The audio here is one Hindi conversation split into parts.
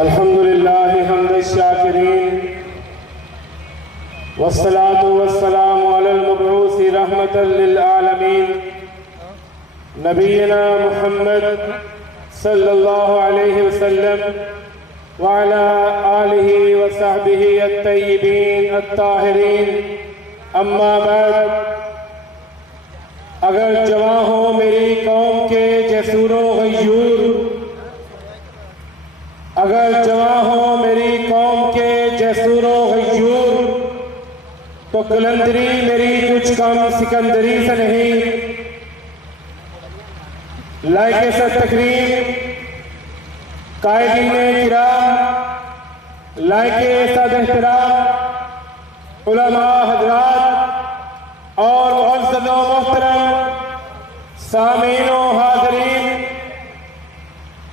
अल्हम्दुलिल्लाह हम्द शाकिरीन वस्सलातु वस्सलामु अलल मबऊसी रहमतल लिल आलमीन नबीना मुहम्मद सल्लल्लाहु अलैहि वसल्लम व अला आलिहि व सहबिहि अत्तय्यिबीन अत्ताहिरीन। अम्मा बाद, अगर जवां हो मेरी कौम के जसूरों गयूर, अगर जवां हो मेरी कौम के जसूरों गयूर, तो कलंदरी मेरी कुछ कम सिकंदरी से नहीं। लायके सर तकरीम कायदीन किराम, लायके सद एहतराम उलमा हजरात और मुअज़्ज़ज़ व मोहतरम सामीन व हाज़रीन,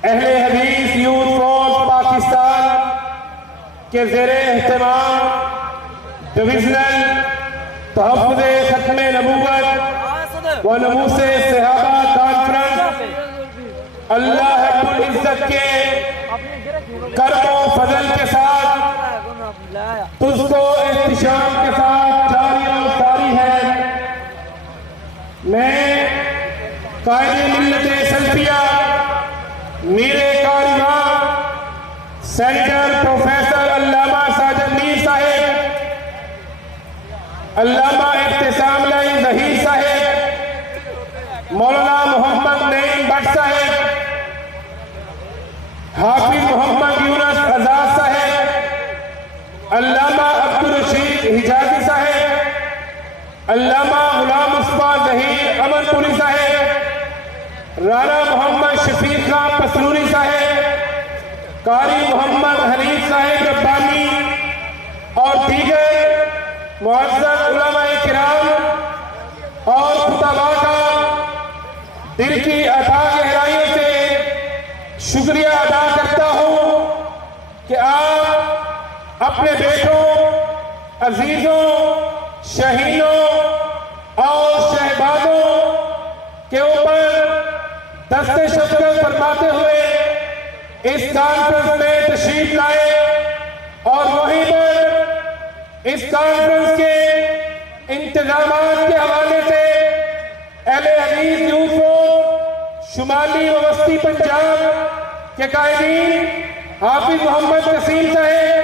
अहले हदीस यूथ फोर्स पाकिस्तान के ज़ेरे एहतमाम डिविजनल तहफ़्फ़ुज़ ख़त्म नबूवत व नमूसे सहाबा कॉन्फ्रेंस, अल्लाह रब्बुल इज़्ज़त के करम व फजल के साथ तुझको इख्तिशाम के साथ जारी और सारी है। मैं कायदे मिल्लत सल्फिया मीरे कारिमा सेंटर प्रोफेसर अल्लामा साजिद मीर साहेब, अल्लामा इब्तिसाम लाई ज़हीर साहेब, मौलाना मोहम्मद नईम भट्ट साहेब, हाफिज मोहम्मद यूनुस आजाद साहेब, अल्लामा अब्दुल रशीद हिजाजी साहेब, अल्लामा गुलाम मुस्तफा ज़हीर अमरपुरी साहेब, राना मोहम्मद शफीक खान पसरूरी साहेब, कारी मोहम्मद हनीफ साहेब रब्बानी और दीगर मुअज़्ज़ज़ उलमाए किराम और खुतबा का दिल की अता गहराइयों से शुक्रिया अदा करता हूँ कि आप अपने बेटों, अजीजों, शहीदों और शहबाजों के ऊपर दस्ते शफ़क़त फरमाते हुए इस कॉन्फ्रेंस में तशरीफ लाए और वहीं पर इस कॉन्फ्रेंस के इंतजामात के हवाले से अहले हदीस यूथ फोर्स शुमाली व वस्ती पंजाब के कायदीन हाफिज मोहम्मद नसीम साहेब,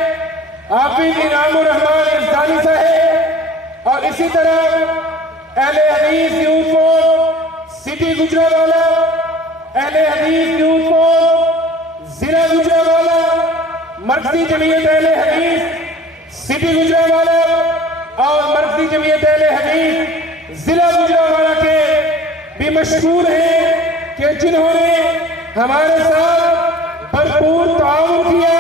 हाफिज इनामुर रहमान इस्तानी साहेब और इसी तरह अहले हदीस यूथ फोर्स सिटी गुजरावाला, अहले हदीस यूथ फोर्स जिला गुजरावाला, मरकजी जमीयत अहले हदीस सिटी गुजरावाला और मरकजी जमीयत अहले हदीस जिला गुजरावाला के भी मशहूर हैं कि जिन्होंने हमारे साथ भरपूर ताउन किया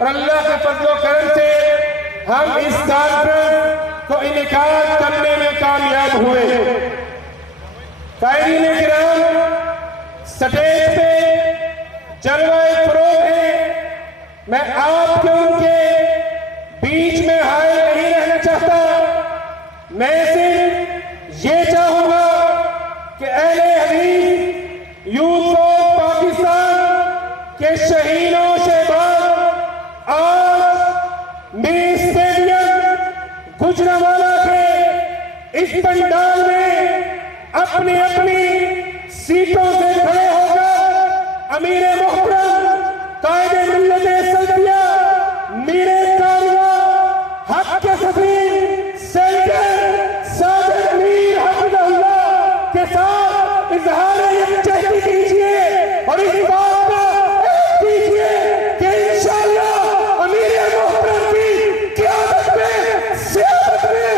और अल्लाह के फज़्ल व करम से हम इस कॉन्फ्रेंस को इनेकाद करने में कामयाब हुए। कायदीन किराम, स्टेज पे जलवाए फरोग है। मैं आपके उनके बीच में हायल नहीं रहना चाहता। मैं सिर्फ ये चाहूंगा कि अहले हदीस यूथ फोर्स पाकिस्तान के शहीदों शहबाज आज मीर स्टेडियम गुजरावाला के इस पंडाल में अपनी अपनी सीटों से खड़े होकर अमीर मोहतरम कायदे मिल्लत सल्फिया मीरे कारिया हक के सफीर सेंटर साजिद मीर हफिज़हुल्लाह के साथ इजहार यकजहती कीजिए और इस बात का कीजिए कि इंशाअल्लाह अमीर मोहतरम की क़यादत में सियासत में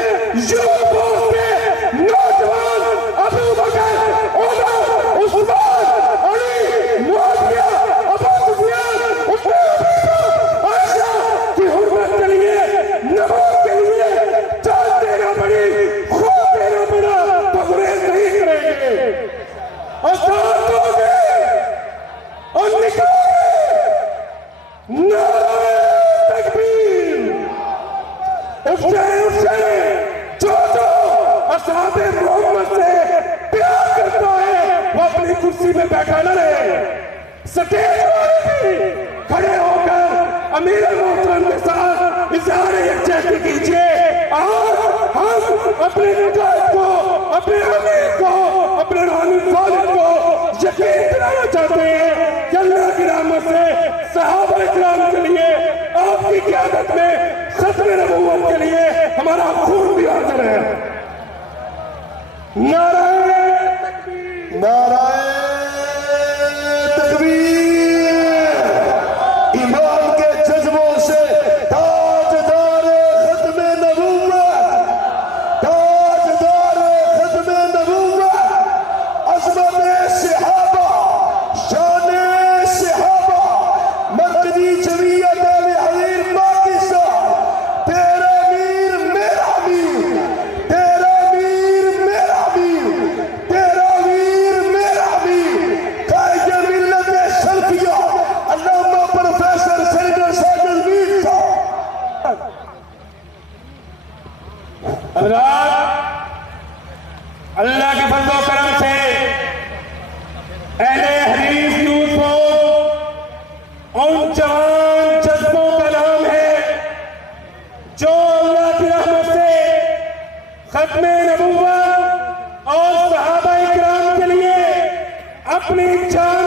यूथ फोर्स के नौजवान अबू बकर, उमर, उस्मान, अली, मुआविया, अमीर मोहतरम के साथ इज़हार यकजहती कीजिए और हम अपने निजात को, अपने अमीर को, अपने रूहानी खालिद को यकीन दिलाना चाहते हैं कि अल्लाह की रहमत से सहाबा इकराम के लिए, आपकी क़यादत में खत्म नबूवत के लिए हमारा खून भी हाजिर है। नाराए तकबीर, नाराए तकबीर। ईमान के जज्बों से ताजदार खत्म नबूवत, ताजदार खत्म नबूवत, अज़मत सहाबा, शान सहाबा, मरकज़ी जमीयत अहले हदीस पाकिस्तान, तेरा मीर मेरा मीर, तेरा मीर मेरा मीर, तेरा मीर मेरा मीर, कायदे मिल्लत सल्फिया अल्लामा प्रोफेसर सैयद साजिद मीर साहब। अल्लाह के फज़ल व करम से अहले हदीस यूथ फौज उन जवान जज्बों का नाम है जो अल्लाह की रहमत से खत्म नबूवत और सहाबा इकराम के लिए अपनी जान